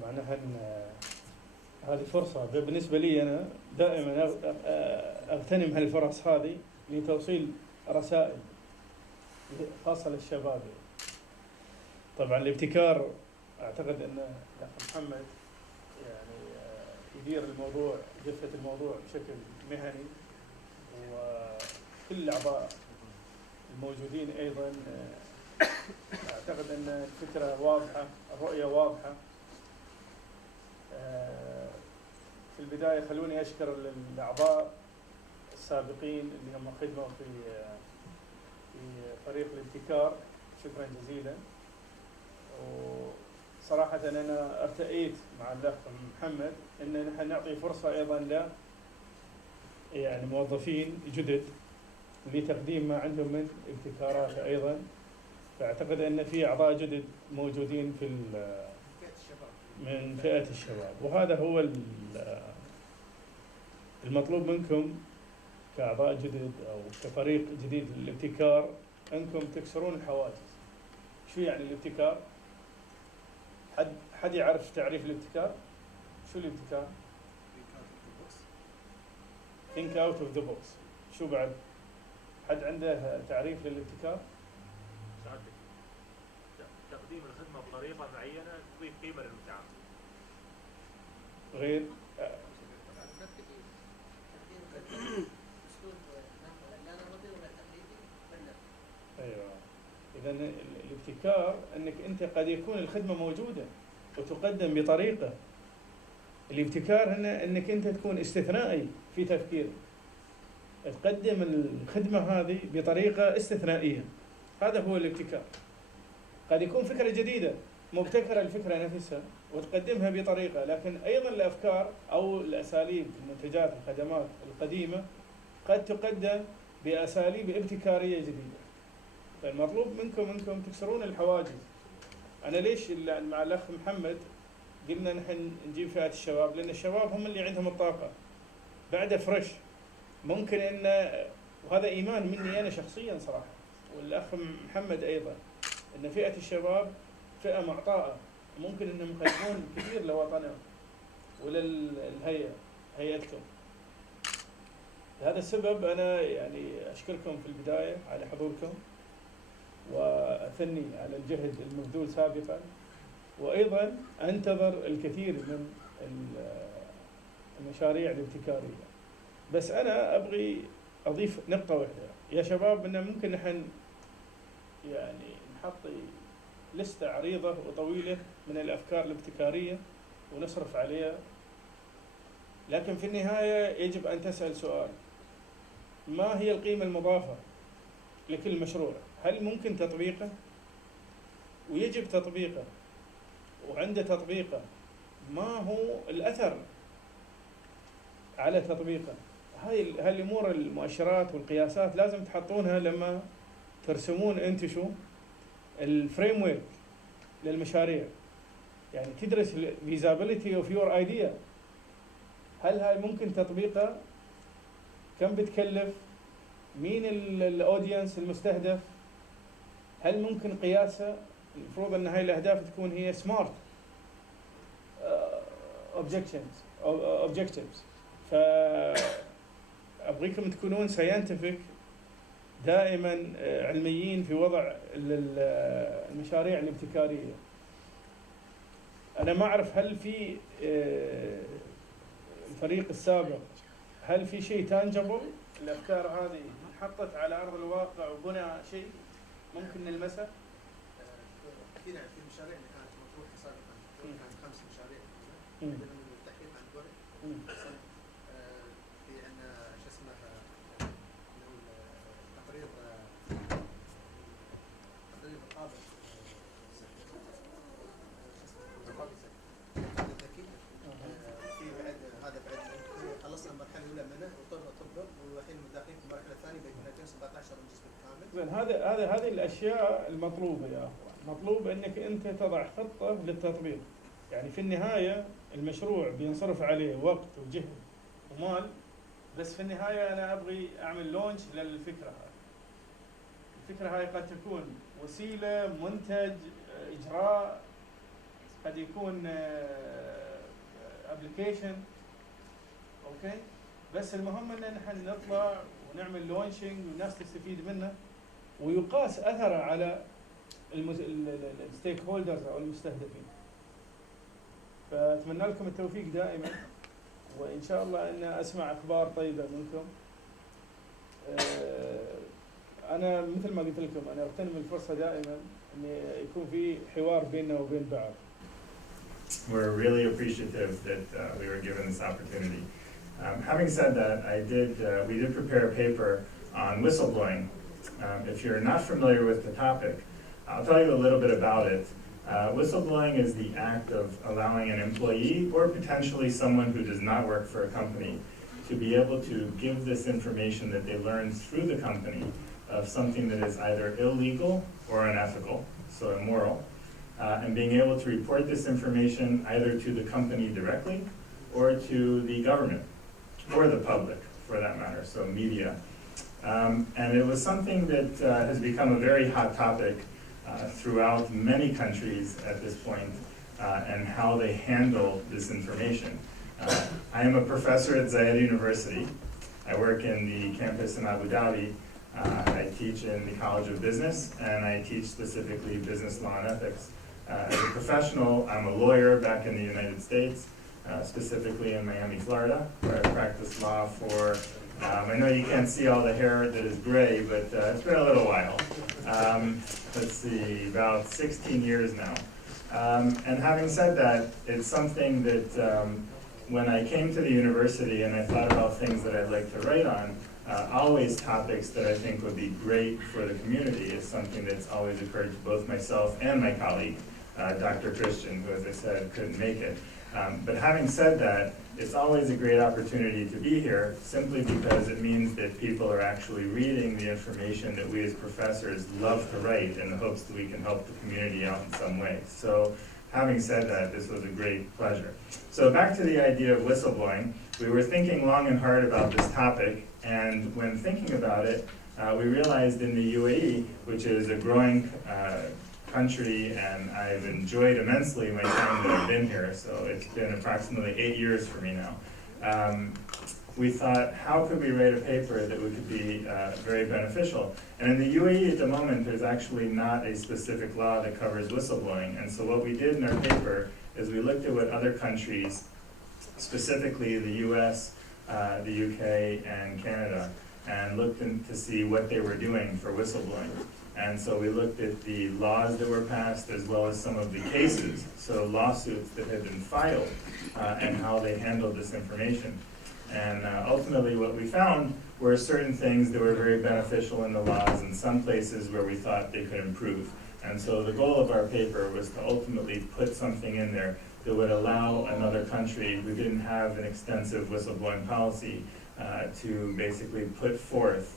طبعا هذه فرصة بالنسبة لي. أنا دائما أغتنم هالفرص هذه لتوصيل رسائل خاصة للشباب. طبعا الابتكار أعتقد أن الأخ محمد يعني يدير الموضوع، جفة الموضوع بشكل مهني، وكل الأعضاء الموجودين أيضا أعتقد أن الفكرة واضحة، الرؤية واضحة. في البداية خلوني أشكر الأعضاء السابقين اللي هم خدموا في فريق الابتكار، شكرا جزيلا. وصراحة أنا ارتأيت مع الأخ محمد أن نحن نعطي فرصة أيضا ل يعني موظفين جدد لتقديم ما عندهم من ابتكارات أيضا. فأعتقد أن في أعضاء جدد موجودين من فئة الشباب، وهذا هو المطلوب منكم كأعضاء جدد أو كفريق جديد للابتكار، أنكم تكسرون الحواجز. شو يعني الابتكار؟ حد يعرف تعريف الابتكار؟ شو الابتكار؟ Think out of the box. شو بعد؟ حد عنده تعريف للابتكار؟ تقديم الخدمة بطريقة معينة تضيف قيمة للمتعامل. غير ايوه. اذا الابتكار انك انت قد يكون الخدمه موجوده وتقدم بطريقه. الابتكار هنا انك انت تكون استثنائي في تفكيرك، تقدم الخدمه هذه بطريقه استثنائيه. هذا هو الابتكار. قد يكون فكره جديده مبتكره الفكره نفسها وتقدمها بطريقه، لكن ايضا الافكار او الاساليب، المنتجات، الخدمات القديمه قد تقدم باساليب ابتكاريه جديده. فالمطلوب منكم تكسرون الحواجز. انا ليش مع الاخ محمد قلنا نحن نجيب فئه الشباب؟ لان الشباب هم اللي عندهم الطاقه بعد فريش. ممكن ان، وهذا ايمان مني انا شخصيا صراحه والاخ محمد ايضا، ان فئه الشباب فئه معطاءه، ممكن انهم يقدمون كثير لوطنهم وللهيئه هيئتكم. لهذا السبب انا يعني اشكركم في البدايه على حضوركم، واثني على الجهد المبذول سابقا، وايضا انتظر الكثير من المشاريع الابتكاريه. بس انا ابغي اضيف نقطه واحده يا شباب، انه ممكن نحن يعني نحط لستة عريضة وطويلة من الأفكار الابتكارية ونصرف عليها، لكن في النهاية يجب أن تسأل سؤال: ما هي القيمة المضافة لكل مشروع؟ هل ممكن تطبيقه؟ ويجب تطبيقه، وعند تطبيقه ما هو الأثر على تطبيقه؟ هاي الأمور، المؤشرات والقياسات لازم تحطونها لما ترسمون أنتم شو الفريم ورك للمشاريع. يعني تدرس feasibility of your idea. هل هاي ممكن تطبيقها؟ كم بتكلف؟ مين الاودينس المستهدف؟ هل ممكن قياسها؟ المفروض ان هاي الاهداف تكون هي سمارت objectives. فابغيكم تكونون ساينتفك دائما، علميين في وضع المشاريع الابتكارية. أنا ما أعرف هل في الفريق السابق هل في شيء تانجبل؟ الأفكار هذه حطت على أرض الواقع وبنى شيء ممكن نلمسه؟ أكيد يعني في المشاريع اللي كانت مطروحة سابقا كانت 5 مشاريع من التحقيق عن بعد. في عندنا شو اسمه تقرير الرقابة الذكي. في بعد هذا بعد خلصنا المرحلة الأولى منه وطبق، والحين داخلين في المرحلة الثانية ب 2017 ننجز بالكامل. زين، هذه الأشياء المطلوبة يا أخوان. مطلوب أنك أنت تضع خطة للتطبيق. يعني في النهاية المشروع بينصرف عليه وقت وجهد ومال، بس في النهاية أنا أبغي أعمل لونش للفكرة هاي. الفكرة هاي قد تكون وسيلة، منتج، إجراء، قد يكون ابلكيشن، اوكي. بس المهم ان نحن نطلع ونعمل لونشنج والناس تستفيد منه، ويقاس اثره على الستيك هولدرز او المستهدفين. فاتمنى لكم التوفيق دائما، وان شاء الله ان اسمع اخبار طيبه منكم. انا مثل ما قلت لكم انا اغتنم الفرصه دائما ان يكون في حوار بيننا وبين بعض. We're really appreciative that we were given this opportunity. Having said that, we did prepare a paper on whistleblowing. If you're not familiar with the topic, I'll tell you a little bit about it. Whistleblowing is the act of allowing an employee or potentially someone who does not work for a company to be able to give this information that they learned through the company of something that is either illegal or unethical, so immoral, and being able to report this information either to the company directly or to the government, or the public for that matter, so media. And it was something that has become a very hot topic throughout many countries at this point, and how they handle this information. I am a professor at Zayed University. I work in the campus in Abu Dhabi. I teach in the College of Business, and I teach specifically business law and ethics. As a professional, I'm a lawyer back in the United States, specifically in Miami, Florida, where I practiced law for, I know you can't see all the hair that is gray, but it's been a little while. Let's see, about 16 years now. And having said that, it's something that when I came to the university and I thought about things that I'd like to write on, always topics that I think would be great for the community is something that's always occurred to both myself and my colleague, Dr. Christian, who, as I said, couldn't make it. But having said that, it's always a great opportunity to be here, simply because it means that people are actually reading the information that we as professors love to write in the hopes that we can help the community out in some way. So having said that, this was a great pleasure. So back to the idea of whistleblowing, we were thinking long and hard about this topic, and when thinking about it, we realized in the UAE, which is a growing country, and I've enjoyed immensely my time that I've been here, so it's been approximately 8 years for me now. We thought, how could we write a paper that could be very beneficial? And in the UAE at the moment, there's actually not a specific law that covers whistleblowing, and so what we did in our paper is we looked at what other countries, specifically the US, the UK, and Canada, and looked to see what they were doing for whistleblowing. And so we looked at the laws that were passed as well as some of the cases, so lawsuits that had been filed, and how they handled this information. And ultimately what we found were certain things that were very beneficial in the laws and some places where we thought they could improve. And so the goal of our paper was to ultimately put something in there that would allow another country who didn't have an extensive whistleblowing policy to basically put forth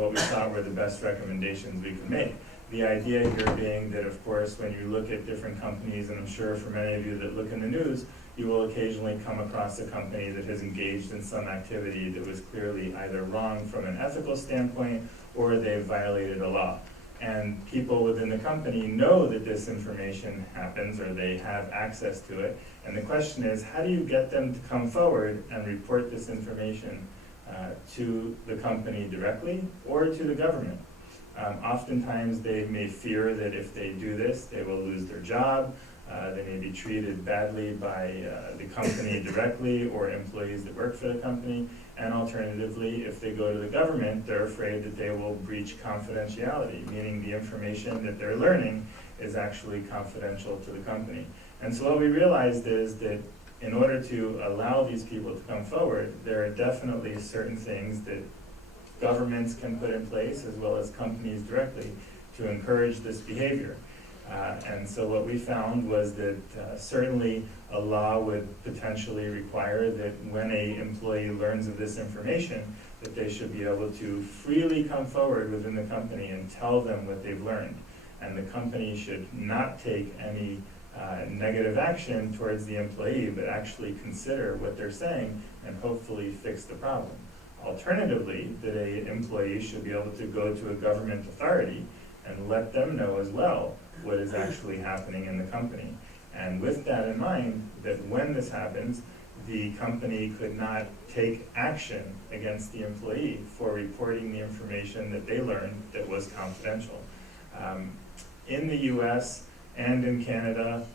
what we thought were the best recommendations we could make. The idea here being that, of course, when you look at different companies, and I'm sure for many of you that look in the news, you will occasionally come across a company that has engaged in some activity that was clearly either wrong from an ethical standpoint or they've violated a law. And people within the company know that this information happens or they have access to it. And the question is, how do you get them to come forward and report this information to the company directly or to the government? Oftentimes they may fear that if they do this, they will lose their job. They may be treated badly by the company directly or employees that work for the company. And alternatively, if they go to the government, they're afraid that they will breach confidentiality, meaning the information that they're learning is actually confidential to the company. And so what we realized is that in order to allow these people to come forward, there are definitely certain things that governments can put in place, as well as companies directly, to encourage this behavior. And so what we found was that certainly a law would potentially require that when an employee learns of this information, that they should be able to freely come forward within the company and tell them what they've learned. And the company should not take any negative action towards the employee, but actually consider what they're saying and hopefully fix the problem. Alternatively, that an employee should be able to go to a government authority and let them know as well what is actually happening in the company. And with that in mind, that when this happens, the company could not take action against the employee for reporting the information that they learned that was confidential. In the US and in Canada,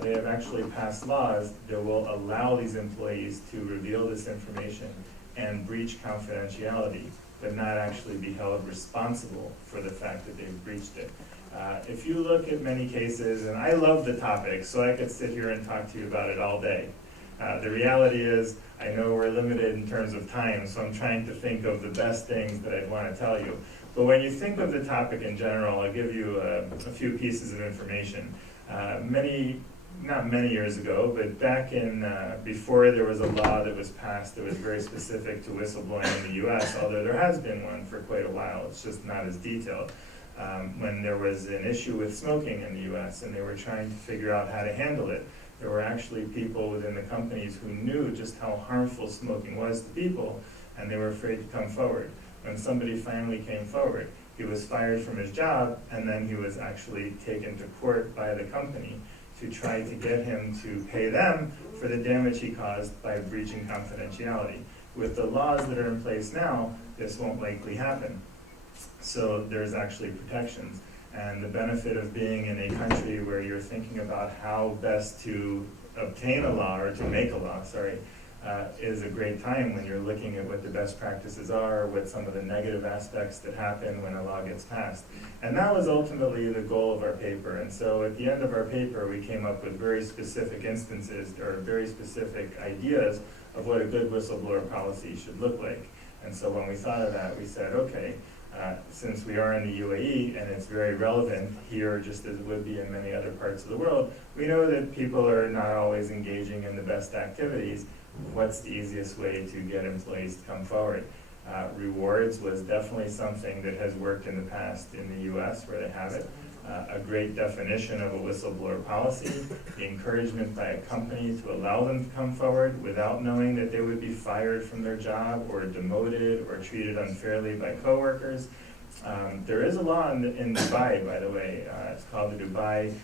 they have actually passed laws that will allow these employees to reveal this information and breach confidentiality, but not actually be held responsible for the fact that they've breached it. If you look at many cases, and I love the topic, so I could sit here and talk to you about it all day. The reality is, I know we're limited in terms of time, so I'm trying to think of the best things that I'd want to tell you. But when you think of the topic in general, I'll give you a few pieces of information. Not many years ago, but back in, before there was a law that was passed that was very specific to whistleblowing in the US, although there has been one for quite a while, it's just not as detailed. When there was an issue with smoking in the US and they were trying to figure out how to handle it, there were actually people within the companies who knew just how harmful smoking was to people, and they were afraid to come forward. When somebody finally came forward, he was fired from his job, and then he was actually taken to court by the company to try to get him to pay them for the damage he caused by breaching confidentiality. With the laws that are in place now, this won't likely happen. So there's actually protections. And the benefit of being in a country where you're thinking about how best to obtain a law, or to make a law, is a great time when you're looking at what the best practices are, what some of the negative aspects that happen when a law gets passed. And that was ultimately the goal of our paper. And so at the end of our paper, we came up with very specific instances, or very specific ideas of what a good whistleblower policy should look like. And so when we thought of that, we said, okay, since we are in the UAE and it's very relevant here, just as it would be in many other parts of the world, we know that people are not always engaging in the best activities. What's the easiest way to get employees to come forward? Rewards was definitely something that has worked in the past in the US, where they have it. A great definition of a whistleblower policy, the encouragement by a company to allow them to come forward without knowing that they would be fired from their job or demoted or treated unfairly by coworkers. There is a law in Dubai, by the way. It's called the Dubai,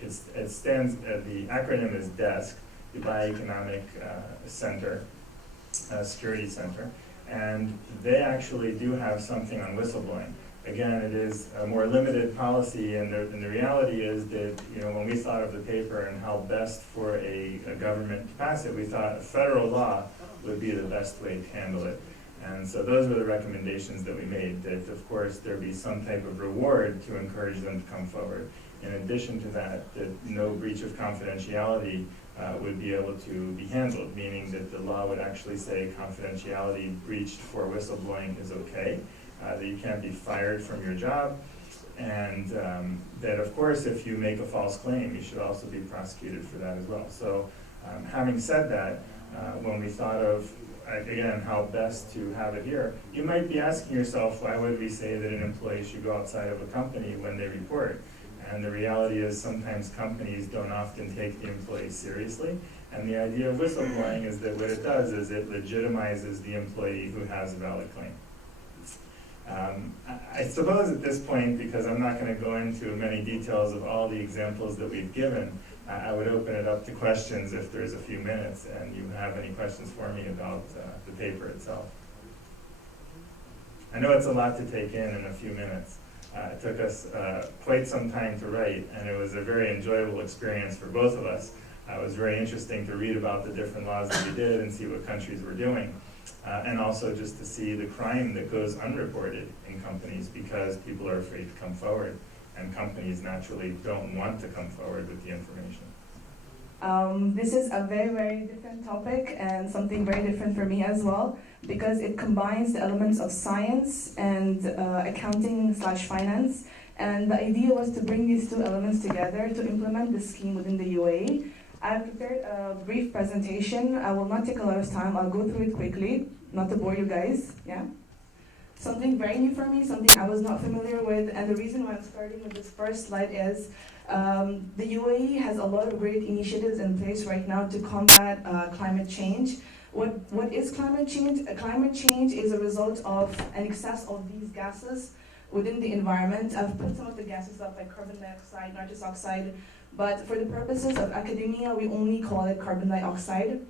it stands, the acronym is DESC, Dubai Economic Center, Security Center, and they actually do have something on whistleblowing. Again, it is a more limited policy, and the reality is that, when we thought of the paper and how best for a government to pass it, we thought a federal law would be the best way to handle it. And so those were the recommendations that we made, that of course there be some type of reward to encourage them to come forward. In addition to that, that no breach of confidentiality would be able to be handled, meaning that the law would actually say confidentiality breached for whistleblowing is okay. That you can't be fired from your job, and that of course if you make a false claim, you should also be prosecuted for that as well. So having said that, when we thought of, again, how best to have it here, you might be asking yourself, why would we say that an employee should go outside of a company when they report? And the reality is sometimes companies don't often take the employees seriously, and the idea of whistleblowing is that what it does is it legitimizes the employee who has a valid claim. I suppose at this point, because I'm not going to go into many details of all the examples that we've given, I would open it up to questions if there's a few minutes and you have any questions for me about the paper itself. I know it's a lot to take in a few minutes. It took us quite some time to write, and it was a very enjoyable experience for both of us. It was very interesting to read about the different laws that we did and see what countries were doing. And also just to see the crime that goes unreported in companies because people are afraid to come forward, and companies naturally don't want to come forward with the information. This is a very, very different topic and something very different for me as well, because it combines the elements of science and accounting/finance. And the idea was to bring these two elements together to implement the scheme within the UAE. I've prepared a brief presentation. I will not take a lot of time. I'll go through it quickly, not to bore you guys. Yeah. Something very new for me, something I was not familiar with, and the reason why I'm starting with this first slide is the UAE has a lot of great initiatives in place right now to combat climate change. What is climate change? Climate change is a result of an excess of these gases within the environment. I've put some of the gases up, like carbon dioxide, nitrous oxide, but for the purposes of academia, we only call it carbon dioxide.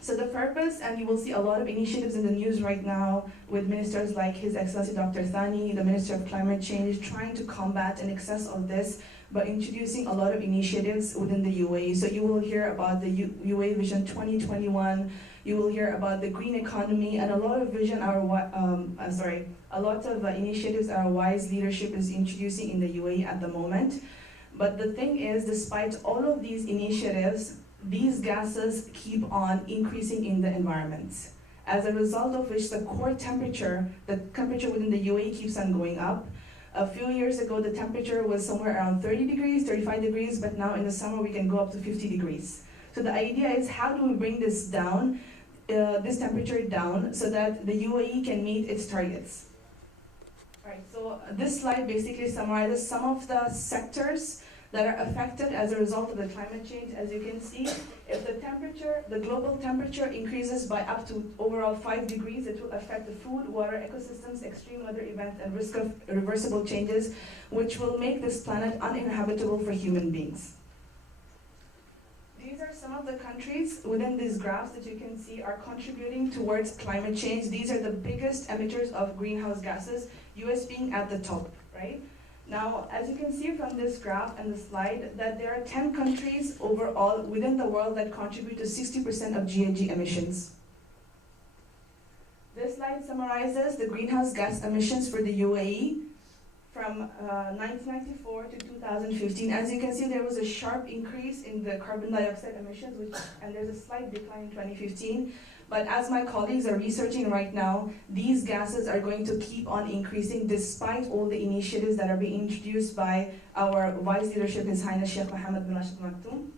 So the purpose, and you will see a lot of initiatives in the news right now with ministers like His Excellency Dr. Thani, the Minister of Climate Change, trying to combat an excess of this by introducing a lot of initiatives within the UAE. So you will hear about the UAE Vision 2021, you will hear about the green economy, and a lot of initiatives our WISE leadership is introducing in the UAE at the moment. But the thing is, despite all of these initiatives, these gases keep on increasing in the environment. As a result of which the temperature within the UAE keeps on going up. A few years ago, the temperature was somewhere around 30 degrees, 35 degrees, but now in the summer we can go up to 50 degrees. So the idea is, how do we bring this down, this temperature down, so that the UAE can meet its targets? Right, so this slide basically summarizes some of the sectors that are affected as a result of the climate change. As you can see, if the global temperature increases by up to overall 5 degrees, it will affect the food, water, ecosystems, extreme weather events, and risk of irreversible changes, which will make this planet uninhabitable for human beings. These are some of the countries within these graphs that you can see are contributing towards climate change. These are the biggest emitters of greenhouse gases, US being at the top, right? Now, as you can see from this graph and the slide, that there are 10 countries overall within the world that contribute to 60% of GHG emissions. This slide summarizes the greenhouse gas emissions for the UAE from 1994 to 2015. As you can see, there was a sharp increase in the carbon dioxide emissions, and there's a slight decline in 2015. But as my colleagues are researching right now, these gases are going to keep on increasing despite all the initiatives that are being introduced by our Vice Leadership, His Highness Sheikh Mohammed bin Rashid Al Maktoum.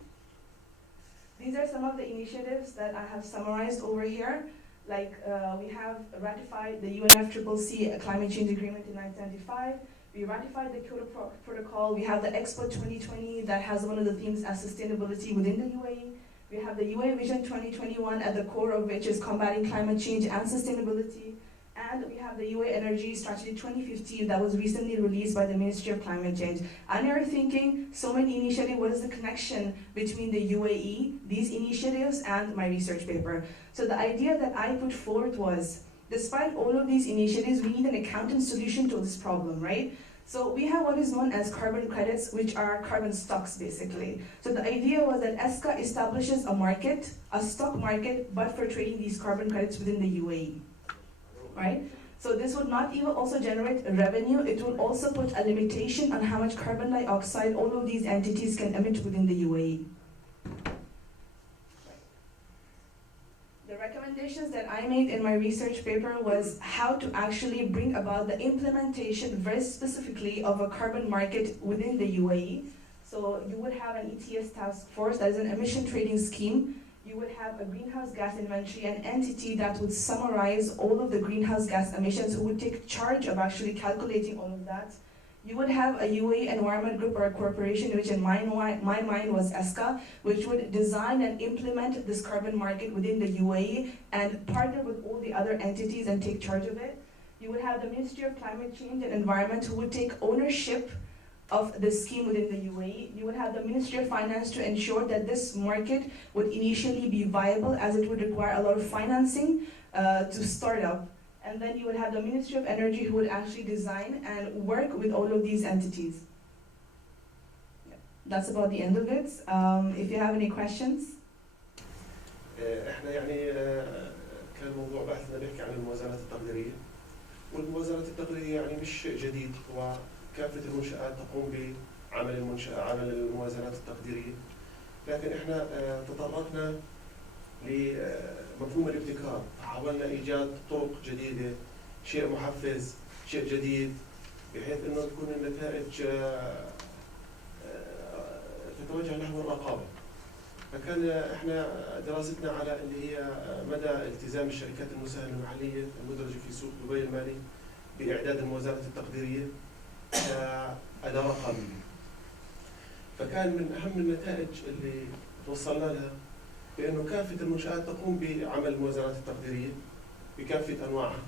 These are some of the initiatives that I have summarized over here. Like we have ratified the UNFCCC Climate Change Agreement in 1975. We ratified the Kyoto Protocol. We have the Expo 2020 that has one of the themes as sustainability within the UAE. We have the UAE Vision 2021 at the core of which is combating climate change and sustainability. And we have the UAE Energy Strategy 2015 that was recently released by the Ministry of Climate Change. And you're thinking, so many initiatives, what is the connection between the UAE, these initiatives, and my research paper? So the idea that I put forward was, despite all of these initiatives, we need an accounting solution to this problem, right? So we have what is known as carbon credits, which are carbon stocks, basically. So the idea was that ESCA establishes a market, a stock market, but for trading these carbon credits within the UAE, right? So this would not even also generate revenue, it will also put a limitation on how much carbon dioxide all of these entities can emit within the UAE. The recommendations that I made in my research paper was how to actually bring about the implementation very specifically of a carbon market within the UAE. So you would have an ETS task force, that is an emission trading scheme. You would have a greenhouse gas inventory, an entity that would summarize all of the greenhouse gas emissions, who would take charge of actually calculating all of that. You would have a UAE environment group or a corporation, which in my mind was ESCA, which would design and implement this carbon market within the UAE and partner with all the other entities and take charge of it. You would have the Ministry of Climate Change and Environment, who would take ownership of the scheme within the UAE. You would have the Ministry of Finance to ensure that this market would initially be viable, as it would require a lot of financing to start up. And then you would have the Ministry of Energy, who would actually design and work with all of these entities. Yeah. That's about the end of it. If you have any questions. احنا يعني كان موضوع بحثنا بيحكي عن الموازنات التقديرية، والموازنات التقديرية يعني مش شيء جديد، هو كافة المنشآت تقوم بعمل الموازنات التقديرية، لكن احنا تطرقنا لمفهوم الابتكار، حاولنا إيجاد طرق جديدة، شيء محفز، شيء جديد، بحيث إنه تكون النتائج تتوجه نحو الرقابة. فكان احنا دراستنا على اللي هي مدى التزام الشركات المساهمة المحلية المدرجة في سوق دبي المالي بإعداد الموازنات التقديرية كأداة رقمية. فكان من أهم النتائج اللي توصلنا لها بأنه كافة المنشآت تقوم بعمل الموازنات التقديرية بكافة أنواعها،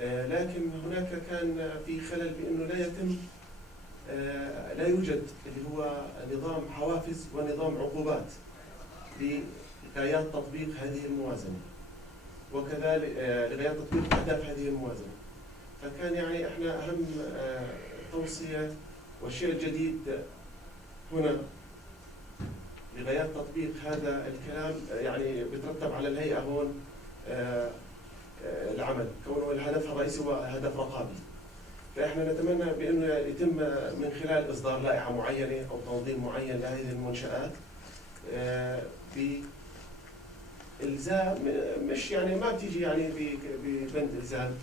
لكن هناك كان في خلل بأنه لا يتم لا يوجد اللي هو نظام حوافز ونظام عقوبات لغايات تطبيق هذه الموازنة، وكذلك لغايات تطبيق أهداف هذه الموازنة. فكان يعني احنا أهم توصية والشيء الجديد هنا لغايات تطبيق هذا الكلام يعني بترتب على الهيئة هون العمل، كونه الهدف الرئيسي هو هدف رقابي. فإحنا نتمنى بأنه يتم من خلال إصدار لائحة معينة أو تنظيم معين لهذه المنشآت بإلزام، مش يعني ما بتيجي يعني ببند إلزام،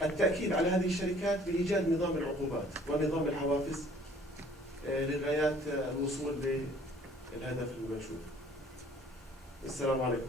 بالتأكيد على هذه الشركات بإيجاد نظام العقوبات ونظام الحوافز لغايات الوصول للهدف المنشود. السلام عليكم.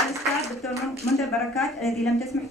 الأستاذ دكتور منذر بركات الذي لم تسمح